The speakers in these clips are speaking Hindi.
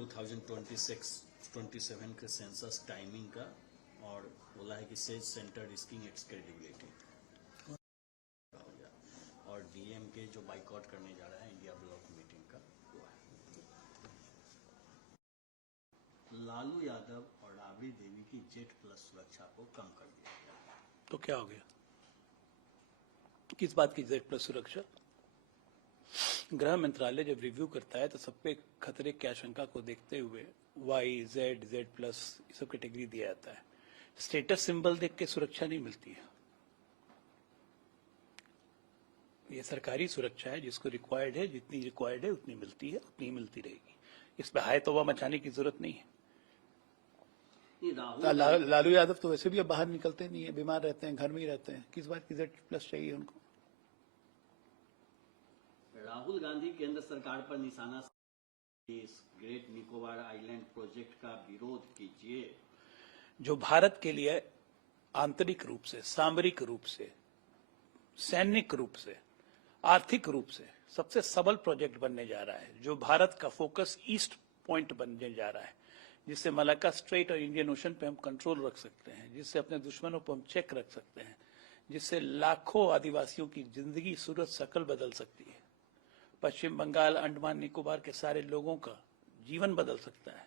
2026-27 के सेंसस टाइमिंग का, और बोला है कि says centre risking it's credibility, और डीएमके जो बाइकआउट करने जा रहा है इंडिया ब्लॉक मीटिंग का वो है। लालू यादव और राबड़ी देवी की जेट प्लस सुरक्षा को कम कर दिया गया। तो क्या हो गया? किस बात की जेट प्लस सुरक्षा? गृह मंत्रालय जब रिव्यू करता है तो सब पे खतरे की आशंका को देखते हुए वाई, जेड, जेड प्लस ये सब कैटेगरी दिया जाता है। स्टेटस सिंबल देख के सुरक्षा नहीं मिलती है। ये सरकारी सुरक्षा है, जिसको रिक्वायर्ड है, जितनी रिक्वायर्ड है उतनी मिलती है, उतनी मिलती रहेगी। इस पे हाय तौबा मचाने की जरूरत नहीं है। लालू यादव तो वैसे भी अब बाहर निकलते नहीं है, बीमार रहते हैं, घर में ही रहते हैं। किस बात की जेड प्लस चाहिए उनको? राहुल गांधी केंद्र सरकार पर निशाना, इस ग्रेट निकोबार आइलैंड प्रोजेक्ट का विरोध कीजिए। जो भारत के लिए आंतरिक रूप से, सामरिक रूप से, सैनिक रूप से, आर्थिक रूप से सबसे सबल प्रोजेक्ट बनने जा रहा है, जो भारत का फोकस ईस्ट पॉइंट बनने जा रहा है, जिससे मलाक्का स्ट्रेट और इंडियन ओशन पे हम कंट्रोल रख सकते हैं, जिससे अपने दुश्मनों पर हम चेक रख सकते हैं, जिससे लाखों आदिवासियों की जिंदगी, सूरत शकल बदल सकती है, पश्चिम बंगाल, अंडमान निकोबार के सारे लोगों का जीवन बदल सकता है।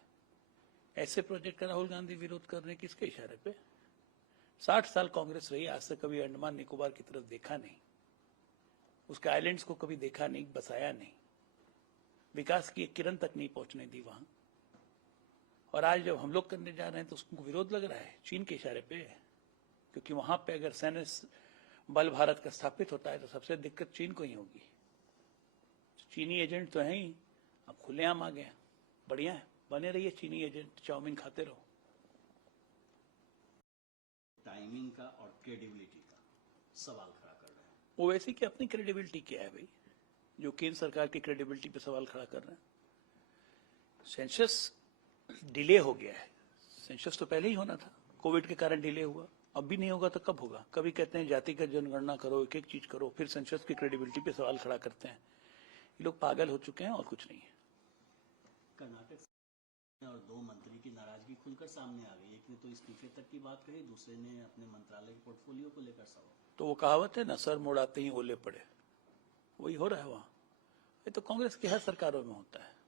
ऐसे प्रोजेक्ट का राहुल गांधी विरोध कर रहे हैं किसके इशारे पे? 60 साल कांग्रेस रही, आज तक कभी अंडमान निकोबार की तरफ देखा नहीं, उसके आइलैंड्स को कभी देखा नहीं, बसाया नहीं, विकास की एक किरण तक नहीं पहुंचने दी वहां। और आज जब हम लोग करने जा रहे हैं तो उसको विरोध लग रहा है चीन के इशारे पे, क्योंकि वहां पे अगर सैन्य बल भारत का स्थापित होता है तो सबसे दिक्कत चीन को ही होगी। चीनी एजेंट तो है ही, अब खुलेआम आ गए, बढ़िया है, बने रहिए चीनी एजेंट, चाउमीन खाते रहो। टाइमिंग का और क्रेडिबिलिटी का सवाल खड़ा कर रहे हैं। वो वैसे कि अपनी क्रेडिबिलिटी क्या है भाई, जो केंद्र सरकार की क्रेडिबिलिटी पे सवाल खड़ा कर रहे हैं? सेंसस डिले हो गया है, सेंसस तो पहले ही होना था, कोविड के कारण डिले हुआ, अब भी नहीं होगा तो कब होगा? कभी कहते हैं जातिगत जनगणना करो, एक एक चीज करो, फिर सेंसस की क्रेडिबिलिटी पे सवाल खड़ा करते हैं। ये लोग पागल हो चुके हैं और कुछ नहीं है। कर्नाटक और 2 मंत्री की नाराजगी खुलकर सामने आ गई, एक ने तो इस्तीफे तक की बात कही, दूसरे ने अपने मंत्रालय के पोर्टफोलियो को लेकर सवाल। तो वो कहावत है ना, सर मुड़ाते ही ओले पड़े, वही हो रहा है वहां। ये तो कांग्रेस की हर सरकारों में होता है।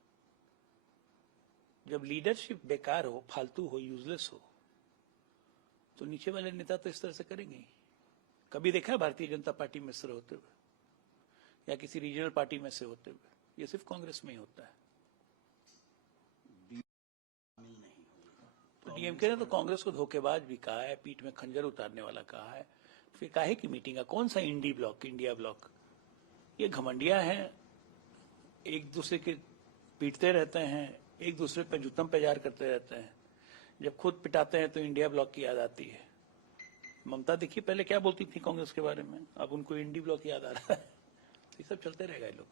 जब लीडरशिप बेकार हो, फालतू हो, यूजलेस हो, तो नीचे वाले नेता तो इस तरह से करेंगे ही। कभी देखा है भारतीय जनता पार्टी में से होते हुए या किसी रीजनल पार्टी में से होते हुए? ये सिर्फ कांग्रेस में ही होता है। तो डीएमके ने तो कांग्रेस को धोखेबाज भी कहा है, पीठ में खंजर उतारने वाला कहा है। फिर काहे की मीटिंग है? कौन सा इंडी ब्लॉक, इंडिया ब्लॉक? ये घमंडिया है, एक दूसरे के पीटते रहते हैं, एक दूसरे पर जुत्तम पेजार करते रहते हैं। जब खुद पिटाते हैं तो इंडिया ब्लॉक की याद आती है। ममता देखिए पहले क्या बोलती थी कांग्रेस के बारे में, अब उनको इंडी ब्लॉक याद आ रहा है। ये सब चलते रहेगा ये लोग।